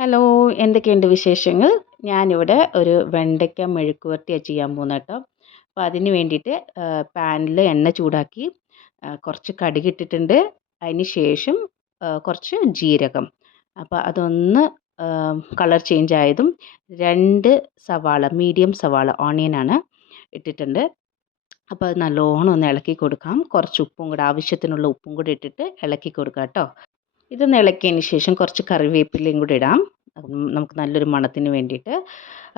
Hello, എന്തൊക്കെയുണ്ട് വിശേഷങ്ങൾ? ഞാനിവിടെ ഒരു വെണ്ടയ്ക്ക മെഴുക്ക് വരട്ടിയാണ് ചെയ്യാൻ പോകുന്നത് കേട്ടോ. അപ്പോൾ അതിന് വേണ്ടിയിട്ട് പാനിൽ എണ്ണ ചൂടാക്കി കുറച്ച് കടുക് ഇട്ടിട്ടുണ്ട്. അതിന് ശേഷം കുറച്ച് ജീരകം. അപ്പോൾ അതൊന്ന് കളർ ചേഞ്ച് ആയതും 2 സവാള, മീഡിയം സവാള ഓണിയനാണ് ഇട്ടിട്ടുണ്ട്. അപ്പോൾ അത് നല്ലോണം ഒന്ന് ഇളക്കി കൊടുക്കാം. കുറച്ച് ഉപ്പും കൂടെ, ആവശ്യത്തിനുള്ള ഉപ്പും കൂടി ഇട്ടിട്ട് ഇളക്കി കൊടുക്കാം കേട്ടോ. ഇതൊന്ന് ഇളക്കിയതിന് ശേഷം കുറച്ച് കറിവേപ്പിലയും കൂടി ഇടാം, നമുക്ക് നല്ലൊരു മണത്തിന് വേണ്ടിയിട്ട്.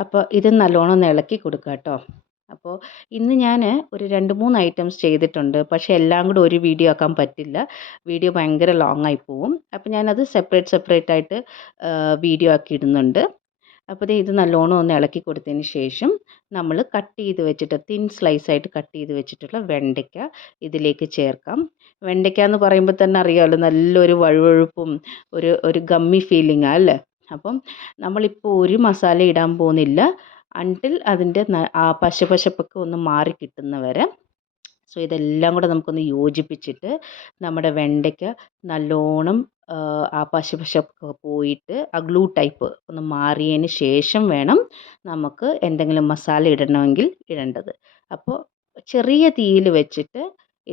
അപ്പോൾ ഇത് നല്ലോണം ഒന്ന് ഇളക്കി കൊടുക്കുക കേട്ടോ. അപ്പോൾ ഇന്ന് ഞാൻ ഒരു 2-3 ഐറ്റംസ് ചെയ്തിട്ടുണ്ട്. പക്ഷേ എല്ലാം കൂടെ ഒരു വീഡിയോ ആക്കാൻ പറ്റില്ല, വീഡിയോ ഭയങ്കര ലോങ് ആയി പോവും. അപ്പോൾ ഞാനത് സെപ്പറേറ്റ് ആയിട്ട് വീഡിയോ ആക്കി ഇടുന്നുണ്ട്. അപ്പോൾ ഇത് നല്ലോണം ഒന്ന് ഇളക്കി കൊടുത്തതിന് ശേഷം നമ്മൾ കട്ട് ചെയ്ത് വെച്ചിട്ട് തിൻ സ്ലൈസായിട്ട് കട്ട് ചെയ്ത് വെച്ചിട്ടുള്ള വെണ്ടയ്ക്ക ഇതിലേക്ക് ചേർക്കാം. വെണ്ടയ്ക്ക എന്ന് പറയുമ്പോൾ തന്നെ അറിയാമല്ലോ, നല്ലൊരു വഴുവഴുപ്പും ഒരു ഗമ്മി ഫീലിംഗാണ് അല്ലേ. അപ്പം നമ്മളിപ്പോൾ ഒരു മസാല ഇടാൻ പോകുന്നില്ല, അൺടിൽ അതിൻ്റെ ആ പശപ്പൊക്കെ ഒന്ന് മാറി കിട്ടുന്നവരെ. സോ ഇതെല്ലാം കൂടെ നമുക്കൊന്ന് യോജിപ്പിച്ചിട്ട് നമ്മുടെ വെണ്ടയ്ക്ക നല്ലോണം ആ പശപ്പൊക്കെ പോയിട്ട് ആ ഗ്ലൂ ടൈപ്പ് ഒന്ന് മാറിയതിന് ശേഷം വേണം നമുക്ക് എന്തെങ്കിലും മസാല ഇടണമെങ്കിൽ ഇടേണ്ടത്. അപ്പോൾ ചെറിയ തീയിൽ വെച്ചിട്ട്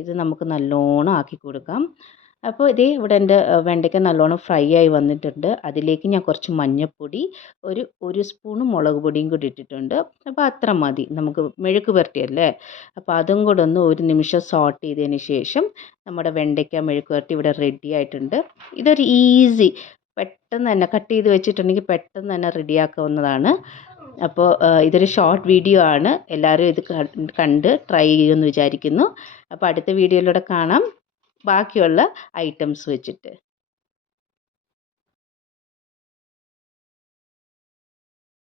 ഇത് നമുക്ക് നല്ലോണം ആക്കി കൊടുക്കാം. അപ്പോൾ ഇതേ ഇവിടെ എൻ്റെ വെണ്ടയ്ക്ക നല്ലോണം ഫ്രൈ ആയി വന്നിട്ടുണ്ട്. അതിലേക്ക് ഞാൻ കുറച്ച് മഞ്ഞൾപ്പൊടി, ഒരു സ്പൂണ് മുളക് പൊടിയും കൂടി ഇട്ടിട്ടുണ്ട്. അപ്പോൾ അത്ര മതി, നമുക്ക് മെഴുക്ക് പുരട്ടിയല്ലേ. അപ്പോൾ അതും കൂടെ ഒന്ന് ഒരു നിമിഷം സോട്ട് ചെയ്തതിന് ശേഷം നമ്മുടെ വെണ്ടയ്ക്ക മെഴുക്ക് പുരട്ടി ഇവിടെ റെഡി ആയിട്ടുണ്ട്. ഇതൊരു ഈസി, പെട്ടെന്ന് തന്നെ കട്ട് ചെയ്ത് വെച്ചിട്ടുണ്ടെങ്കിൽ പെട്ടെന്ന് തന്നെ റെഡിയാക്കാവുന്നതാണ്. അപ്പോൾ ഇതൊരു ഷോർട്ട് വീഡിയോ ആണ്, എല്ലാവരും ഇത് കണ്ട് ട്രൈ ചെയ്യുമെന്ന് വിചാരിക്കുന്നു. അപ്പോൾ അടുത്ത വീഡിയോയിലൂടെ കാണാം ബാക്കിയുള്ള ഐറ്റംസ് വെച്ചിട്ട്.